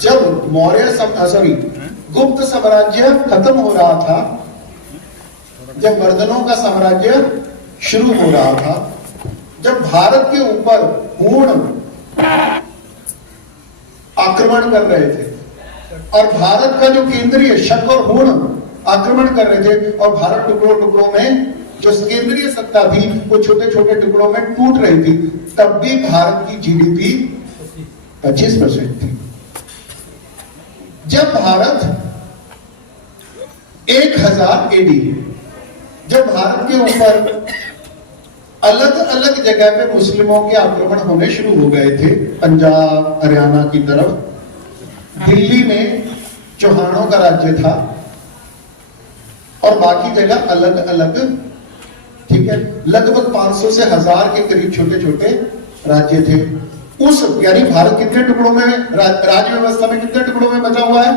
जब गुप्त साम्राज्य खत्म हो रहा था, जब वर्धनों का साम्राज्य शुरू हो रहा था, जब भारत के ऊपर पूर्ण आक्रमण कर रहे थे और भारत का जो केंद्रीय शक और पूर्ण आक्रमण कर रहे थे और भारत टुकड़ों टुकड़ों में जो केंद्रीय सत्ता थी वो छोटे छोटे टुकड़ों में टूट रही थी, तब भी भारत की जीडीपी 25% थी। जब भारत 1000 एडी, जब भारत के ऊपर अलग अलग जगह पे मुस्लिमों के आक्रमण होने शुरू हो गए थे, पंजाब हरियाणा की तरफ, दिल्ली में चौहानों का राज्य था और बाकी जगह अलग अलग, ठीक है, लगभग 500 से 1000 के करीब छोटे छोटे राज्य थे। उस यानी भारत कितने टुकड़ों में, राज्य व्यवस्था में कितने टुकड़ों में बचा हुआ है?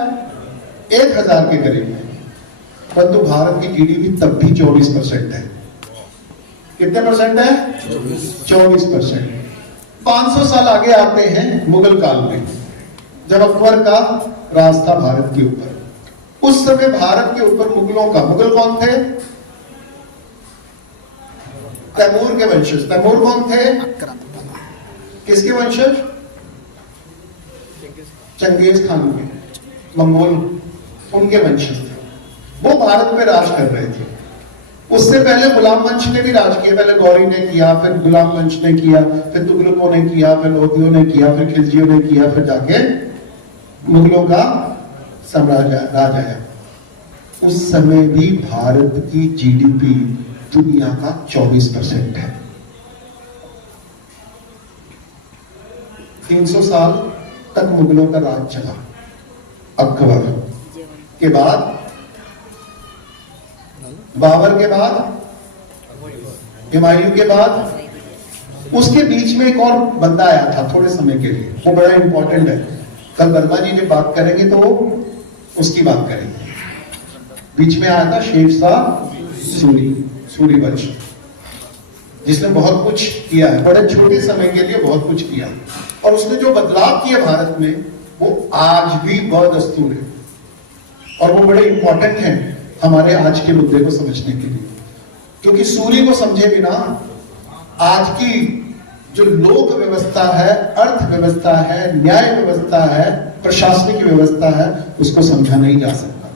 1000 के करीब है। परंतु भारत की जीडीपी तब भी 24% है। कितने परसेंट है? 24%। 500 साल आगे आते हैं मुगल काल में, जब अकबर का राज था भारत के ऊपर। उस समय भारत के ऊपर मुगलों का, मुगल कौन थे? तैमूर के वंशज। तैमूर कौन थे? किसके वंशज? चंगेज खान के, मंगोल, उनके वंशज थे। वो भारत में राज कर रहे थे। उससे पहले गुलाम वंश ने भी राज किया। पहले गौरी ने किया, फिर गुलाम वंश ने किया, फिर तुगलकों ने किया, फिर लोधियों ने किया, फिर खिलजियों ने किया, फिर जाके मुगलों का साम्राज्य राज आया। उस समय भी भारत की जीडीपी दुनिया का 24% है। 300 साल तक मुगलों का राज चला। अकबर के बाद, बाबर के बाद, हुमायूं के बाद, उसके बीच में एक और बंदा आया था थोड़े समय के लिए, वो बड़ा इंपॉर्टेंट है। कल वर्मा जी जब बात करेंगे तो उसकी बात करेंगे। बीच में आया था शेरशाह सूरी वंश, जिसने बहुत कुछ किया है, बड़े छोटे समय के लिए बहुत कुछ किया, और उसने जो बदलाव किया भारत में वो आज भी बदस्तूर है और वो बड़े इंपॉर्टेंट हैं हमारे आज के मुद्दे को समझने के लिए। क्योंकि सूर्य को समझे बिना आज की जो लोक व्यवस्था है, अर्थ व्यवस्था है, न्याय व्यवस्था है, प्रशासनिक व्यवस्था है, उसको समझा नहीं जा सकता।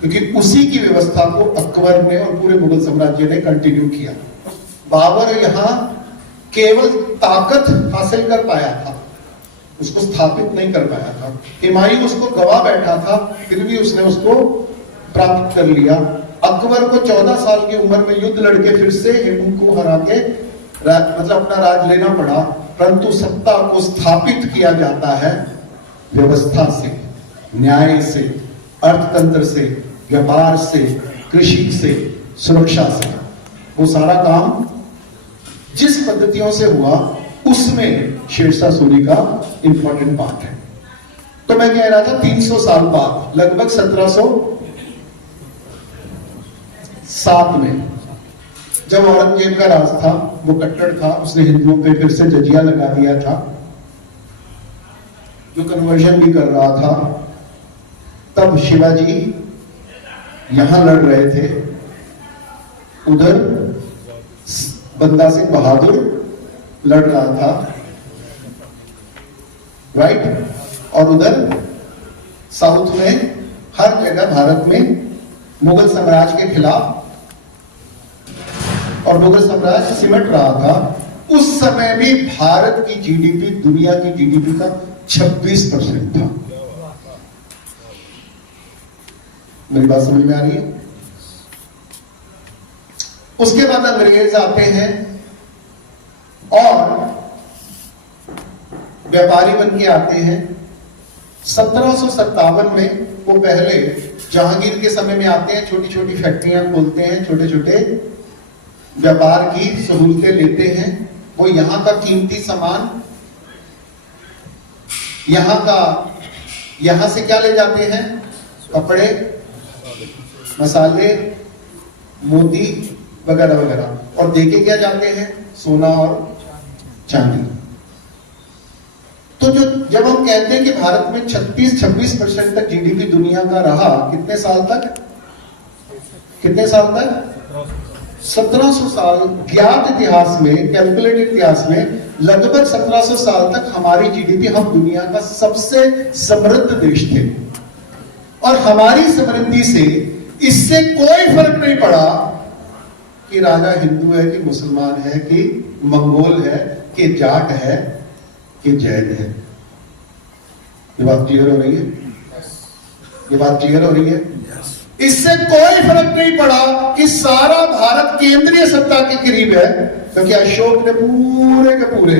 क्योंकि उसी की व्यवस्था को अकबर ने और पूरे मुगल साम्राज्य ने कंटिन्यू किया। बाबर यहां केवल ताकत हासिल कर पाया था, उसको स्थापित नहीं कर पाया था। हुमायूं उसको गवा बैठा था, फिर भी उसने उसको प्राप्त कर लिया। अकबर को 14 साल की उम्र में युद्ध लड़के फिर से हिंदू को हरा के मतलब अपना राज लेना पड़ा, परंतु सत्ता को स्थापित किया जाता है व्यवस्था से, न्याय से, अर्थतंत्र से, व्यापार से, कृषि से, सुरक्षा से। वो सारा काम जिस पद्धतियों से हुआ उसमें शेरशाह सूरी का इंपॉर्टेंट पार्ट है। तो मैं कह रहा था 300 साल बाद, लगभग 1707 में जब औरंगजेब का राज था, वो कट्टर था, उसने हिंदुओं पे फिर से जजिया लगा दिया था, जो कन्वर्जन भी कर रहा था। तब शिवाजी यहां लड़ रहे थे, उधर बंदा सिंह बहादुर लड़ रहा था, राइट, और उधर साउथ में हर जगह भारत में मुगल साम्राज्य के खिलाफ, और मुगल साम्राज्य सिमट रहा था। उस समय भी भारत की जीडीपी दुनिया की जीडीपी का 26% था। मेरी बात समझ में आ रही है? उसके बाद अंग्रेज आते हैं और व्यापारी बन के आते हैं। 1757 में वो पहले जहांगीर के समय में आते हैं, छोटी छोटी फैक्ट्रियां खोलते हैं, छोटे छोटे व्यापार की सहूलतें लेते हैं। वो यहां का कीमती सामान, यहां से क्या ले जाते हैं? कपड़े, मसाले, मोती वगैरह वगैरह, और देके क्या जाते हैं? सोना और चांदी। तो तो जो जब हम कहते हैं कि भारत में 36-26% तक जीडीपी दुनिया का रहा, कितने साल तक? 1700 साल ज्ञात इतिहास में, कैलकुलेटेड इतिहास में लगभग 1700 साल तक हमारी जीडीपी, हम दुनिया का सबसे समृद्ध देश थे। और हमारी समृद्धि से इससे कोई फर्क नहीं पड़ा कि राजा हिंदू है कि मुसलमान है कि मंगोल है कि जाट है कि जैन है। ये बात क्लियर हो रही है? ये बात क्लियर हो रही है? इससे कोई फर्क नहीं पड़ा कि सारा भारत केंद्रीय सत्ता के करीब है, क्योंकि अशोक ने पूरे के पूरे,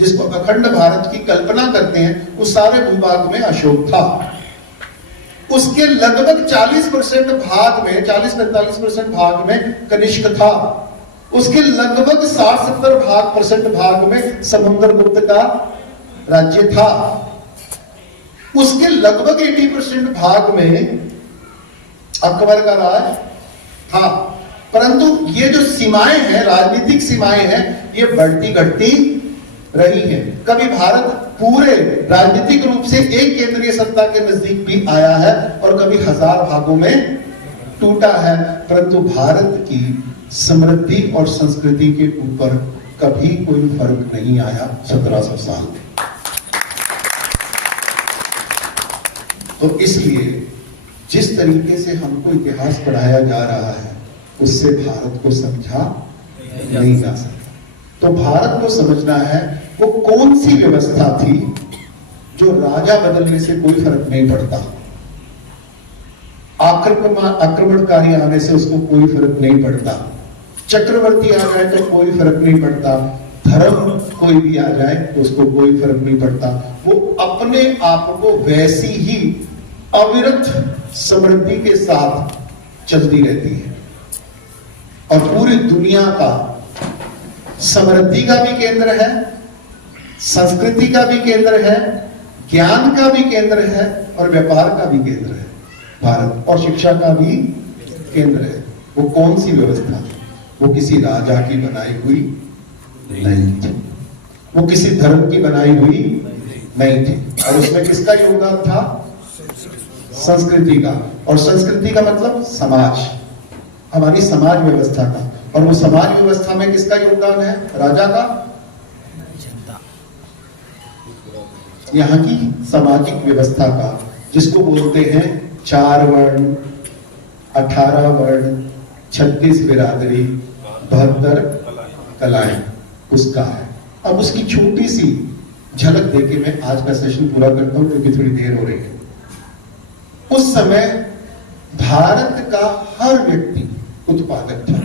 जिसको अखंड भारत की कल्पना करते हैं, उस सारे भूभाग में अशोक था। उसके लगभग 40% भाग में, 40-45% भाग में कनिष्क था। उसके लगभग 60-70% भाग में समुद्रगुप्त का राज्य था। उसके लगभग 80% भाग में अकबर का राज था। परंतु ये जो सीमाएं हैं, राजनीतिक सीमाएं हैं, ये बढ़ती घटती रही है। कभी भारत पूरे राजनीतिक रूप से एक केंद्रीय सत्ता के नजदीक भी आया है और कभी 1000 भागों में टूटा है, परंतु भारत की समृद्धि और संस्कृति के ऊपर कभी कोई फर्क नहीं आया 1700 साल में। तो इसलिए जिस तरीके से हमको इतिहास पढ़ाया जा रहा है, उससे भारत को समझा नहीं जा सकता। तो भारत को समझना है वो कौन सी व्यवस्था थी जो राजा बदलने से कोई फर्क नहीं पड़ता, आक्रमणकारी आने से उसको कोई फर्क नहीं पड़ता, चक्रवर्ती आ जाए तो कोई फर्क नहीं पड़ता, धर्म कोई भी आ जाए तो उसको कोई फर्क नहीं पड़ता। वो अपने आप को वैसी ही अविरत समृद्धि के साथ चलती रहती है और पूरी दुनिया का समृद्धि का भी केंद्र है, संस्कृति का भी केंद्र है, ज्ञान का भी केंद्र है और व्यापार का भी केंद्र है भारत, और शिक्षा का भी केंद्र है। वो कौन सी व्यवस्था थी? वो किसी राजा की बनाई हुई नहीं थी, वो किसी धर्म की बनाई हुई नहीं थी। और उसमें किसका योगदान था? संस्कृति का। और संस्कृति का मतलब समाज, हमारी समाज व्यवस्था का। और वो समाज व्यवस्था में किसका योगदान है? राजा का। यहाँ की सामाजिक व्यवस्था का, जिसको बोलते हैं 4 वर्ण, 18 वर्ण, 36 बिरादरी, 72 कलाएं, उसका है। अब उसकी छोटी सी झलक देके मैं आज का सेशन पूरा करता हूं, क्योंकि थोड़ी देर हो रही है। उस समय भारत का हर व्यक्ति उत्पादक था,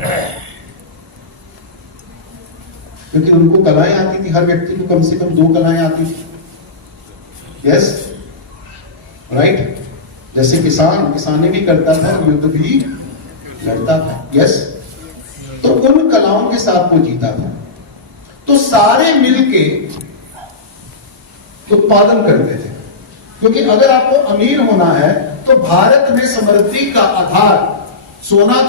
क्योंकि उनको कलाएं आती थी। हर व्यक्ति को कम से कम 2 कलाएं आती थी। Yes, right. जैसे किसानी भी करता था, युद्ध भी लड़ता था। यस, तो उन कलाओं के साथ वो जीता था। तो सारे मिलके उत्पादन करते थे, क्योंकि अगर आपको अमीर होना है तो भारत में समृद्धि का आधार सोना